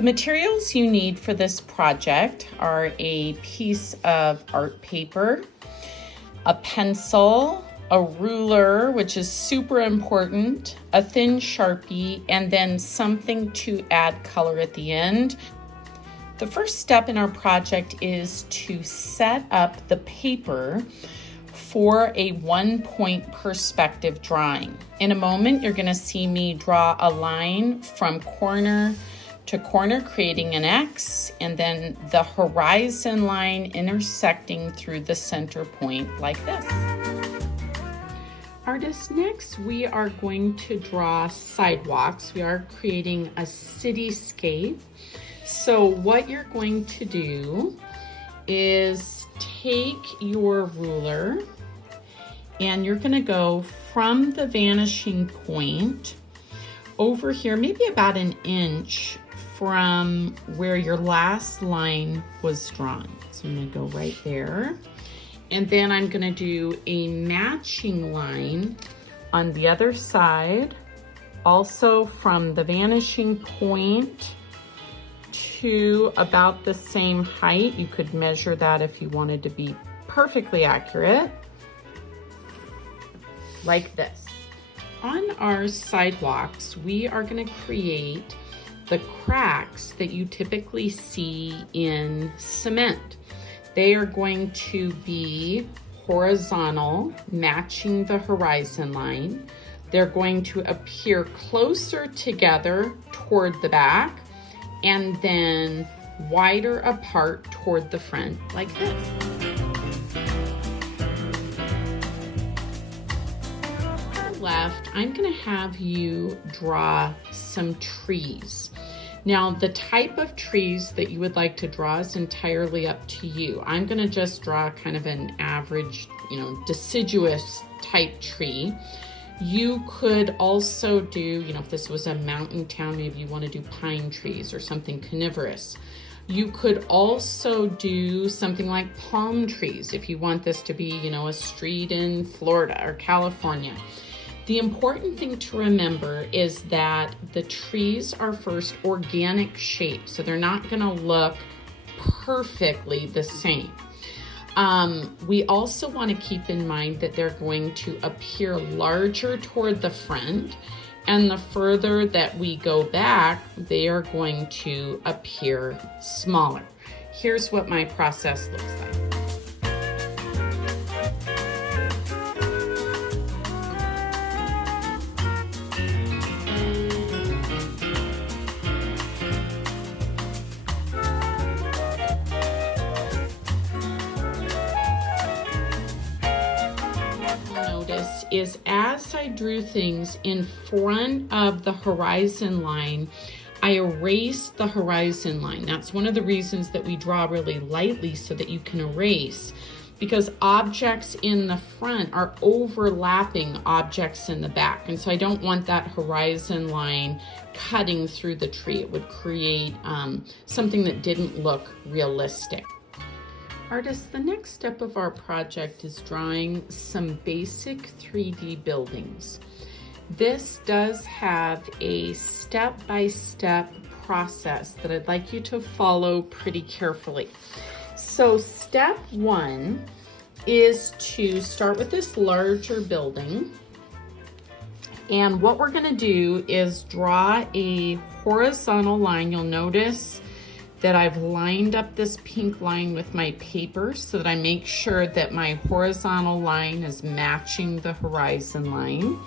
The materials you need for this project are a piece of art paper, a pencil, a ruler, which is super important, a thin Sharpie, and then something to add color at the end. The first step in our project is to set up the paper for a 1-point perspective drawing. In a moment, you're gonna see me draw a line from corner to corner, creating an X, and then the horizon line intersecting through the center point like this. Artists, next we are going to draw sidewalks. We are creating a cityscape. So what you're going to do is take your ruler and you're gonna go from the vanishing point over here, maybe about an inch from where your last line was drawn. So I'm gonna go right there. And then I'm gonna do a matching line on the other side, also from the vanishing point to about the same height. You could measure that if you wanted to be perfectly accurate, like this. On our sidewalks, we are gonna create the cracks that you typically see in cement. They are going to be horizontal, matching the horizon line. They're going to appear closer together toward the back and then wider apart toward the front, like this. On the left, I'm gonna have you draw some trees. Now, the type of trees that you would like to draw is entirely up to you. I'm gonna just draw kind of an average, deciduous type tree. You could also do, if this was a mountain town, maybe you want to do pine trees or something coniferous. You could also do something like palm trees if you want this to be, a street in Florida or California. The important thing to remember is that the trees are first organic shapes, so they're not gonna look perfectly the same. We also want to keep in mind that they're going to appear larger toward the front, and the further that we go back, they are going to appear smaller. Here's what my process looks like. Is as I drew things in front of the horizon line, I erased the horizon line. That's one of the reasons that we draw really lightly, so that you can erase, because objects in the front are overlapping objects in the back. And so I don't want that horizon line cutting through the tree. It would create something that didn't look realistic. Artists, the next step of our project is drawing some basic 3D buildings. This does have a step-by-step process that I'd like you to follow pretty carefully. So step one is to start with this larger building. And what we're gonna do is draw a horizontal line. You'll notice that I've lined up this pink line with my paper so that I make sure that my horizontal line is matching the horizon line.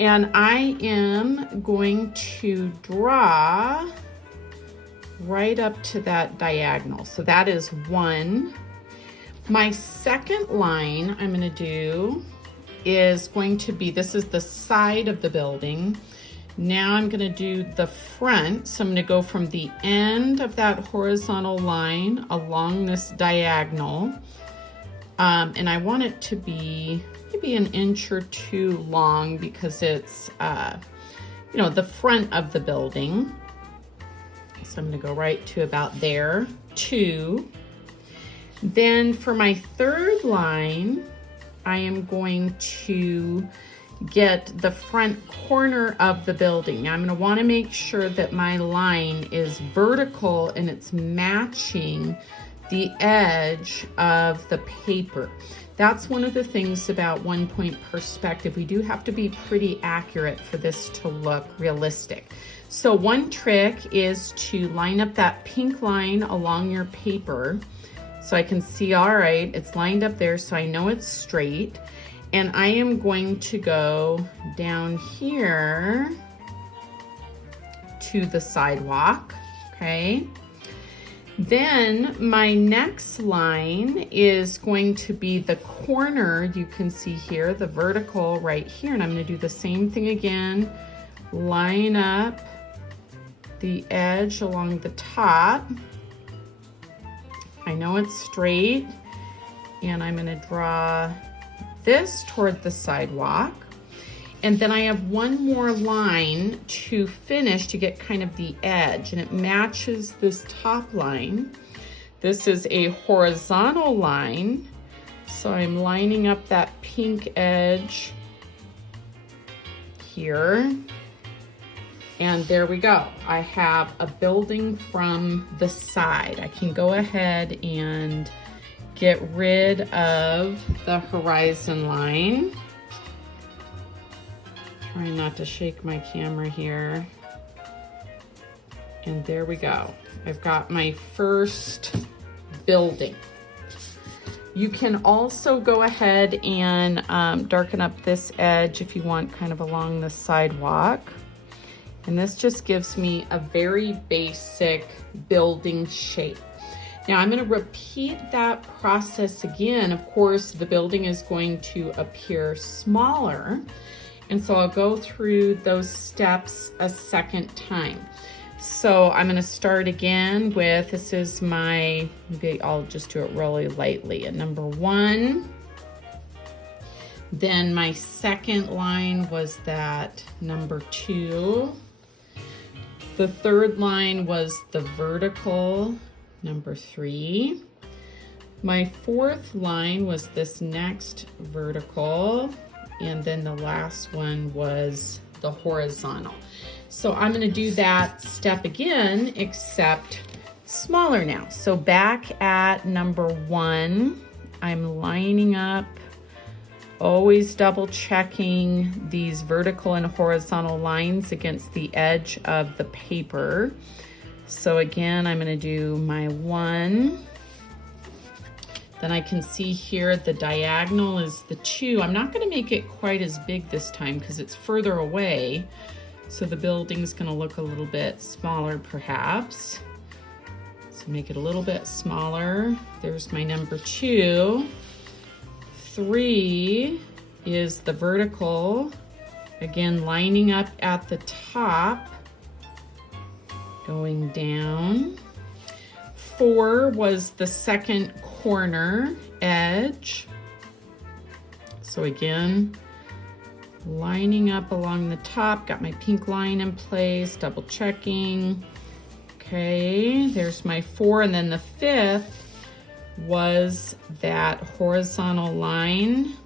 And I am going to draw right up to that diagonal. So that is one. My second line I'm gonna do is going to be, this is the side of the building. Now I'm gonna do the front. So I'm gonna go from the end of that horizontal line along this diagonal. And I want it to be maybe an inch or two long because it's, the front of the building. So I'm gonna go right to about there, 2. Then for my third line, I am going to get the front corner of the building. Now I'm going to want to make sure that my line is vertical and it's matching the edge of the paper. That's one of the things about one-point perspective. We do have to be pretty accurate for this to look realistic. So one trick is to line up that pink line along your paper so I can see, all right, it's lined up there so I know it's straight. And I am going to go down here to the sidewalk, okay? Then my next line is going to be the corner. You can see here, the vertical right here. And I'm gonna do the same thing again. Line up the edge along the top. I know it's straight. And I'm gonna draw this toward the sidewalk. And then I have one more line to finish to get kind of the edge, and it matches this top line. This is a horizontal line, so I'm lining up that pink edge here. And there we go. I have a building from the side. I can go ahead and get rid of the horizon line. Trying not to shake my camera here. And there we go. I've got my first building. You can also go ahead and darken up this edge if you want, kind of along the sidewalk. And this just gives me a very basic building shape. Now I'm going to repeat that process again. Of course, the building is going to appear smaller. And so I'll go through those steps a second time. So I'm going to start again with, this is my, maybe I'll just do it really lightly, at number 1. Then my second line was that number 2. The third line was the vertical, number 3. My fourth line was this next vertical. And then the last one was the horizontal. So I'm going to do that step again, except smaller now. So back at number 1, I'm lining up, always double checking these vertical and horizontal lines against the edge of the paper. So again, I'm going to do my 1. Then I can see here the diagonal is the 2. I'm not going to make it quite as big this time because it's further away. So the building's going to look a little bit smaller perhaps. So make it a little bit smaller. There's my number 2. 3 is the vertical. Again, lining up at the top, going down. 4 was the second corner edge. So again, lining up along the top, got my pink line in place, double checking. Okay, there's my 4, and then the 5th was that horizontal line,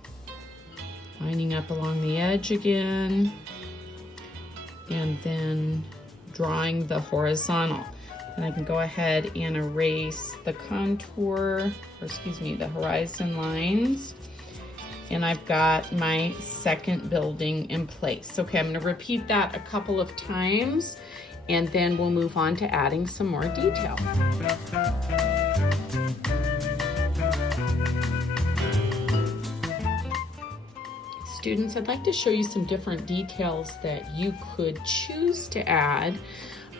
lining up along the edge again, and then drawing the horizontal. And I can go ahead and erase the contour, or excuse me, the horizon lines. And I've got my second building in place. Okay, I'm gonna repeat that a couple of times, and then we'll move on to adding some more detail. Students, I'd like to show you some different details that you could choose to add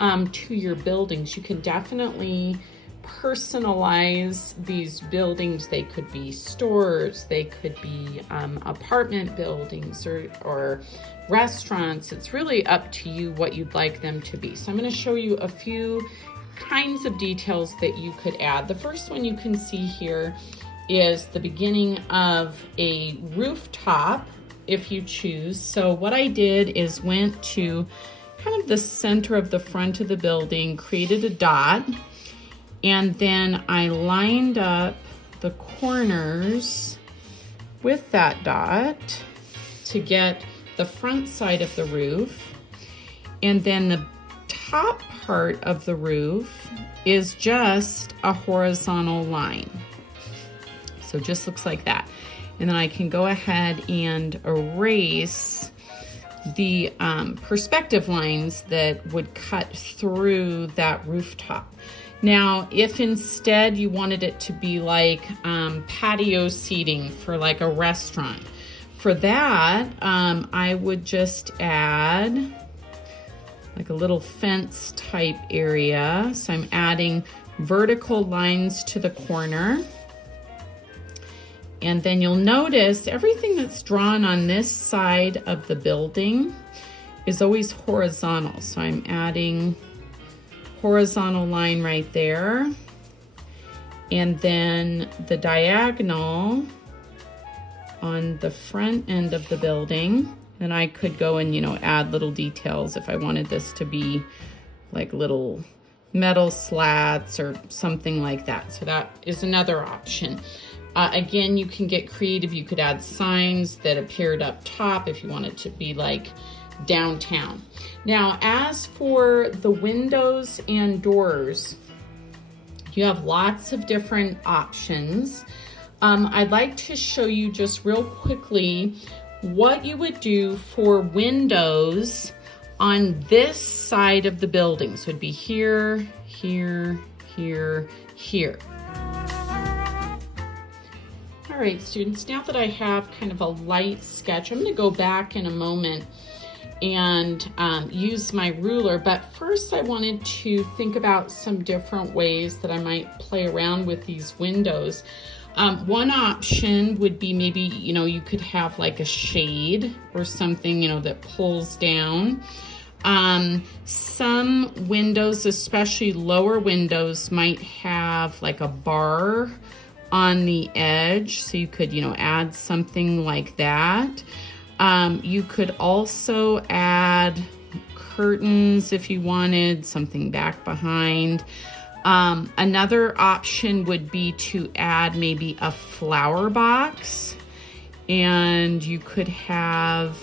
to your buildings. You can definitely personalize these buildings. They could be stores, they could be apartment buildings or restaurants. It's really up to you what you'd like them to be. So I'm going to show you a few kinds of details that you could add. The first one you can see here is the beginning of a rooftop if you choose. So what I did is went to kind of the center of the front of the building, created a dot, and then I lined up the corners with that dot to get the front side of the roof, and then the top part of the roof is just a horizontal line. So it just looks like that. And then I can go ahead and erase the perspective lines that would cut through that rooftop. Now, if instead you wanted it to be like patio seating for like a restaurant, for that, I would just add like a little fence type area. So I'm adding vertical lines to the corner. And then you'll notice everything that's drawn on this side of the building is always horizontal. So I'm adding horizontal line right there. And then the diagonal on the front end of the building. And I could go and, you know, add little details if I wanted this to be like little metal slats or something like that. So that is another option. Again, you can get creative. You could add signs that appeared up top if you want it to be like downtown. Now, as for the windows and doors, you have lots of different options. I'd like to show you just real quickly what you would do for windows on this side of the building. So it'd be here, here, here, here. All right, students, now that I have kind of a light sketch, I'm going to go back in a moment and use my ruler. But first I wanted to think about some different ways that I might play around with these windows. One option would be maybe, you know, you could have like a shade or something, you know, that pulls down. Some windows, especially lower windows, might have like a bar on the edge, so you could, you know, add something like that. You could also add curtains if you wanted something back behind. Another option would be to add maybe a flower box, and you could have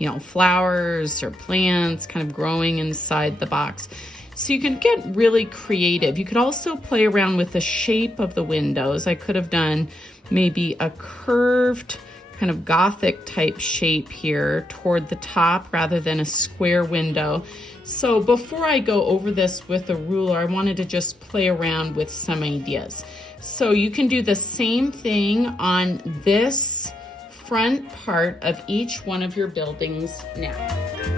you know, flowers or plants kind of growing inside the box. So you can get really creative. You could also play around with the shape of the windows. I could have done maybe a curved kind of Gothic type shape here toward the top rather than a square window. So before I go over this with a ruler, I wanted to just play around with some ideas. So you can do the same thing on this front part of each one of your buildings now.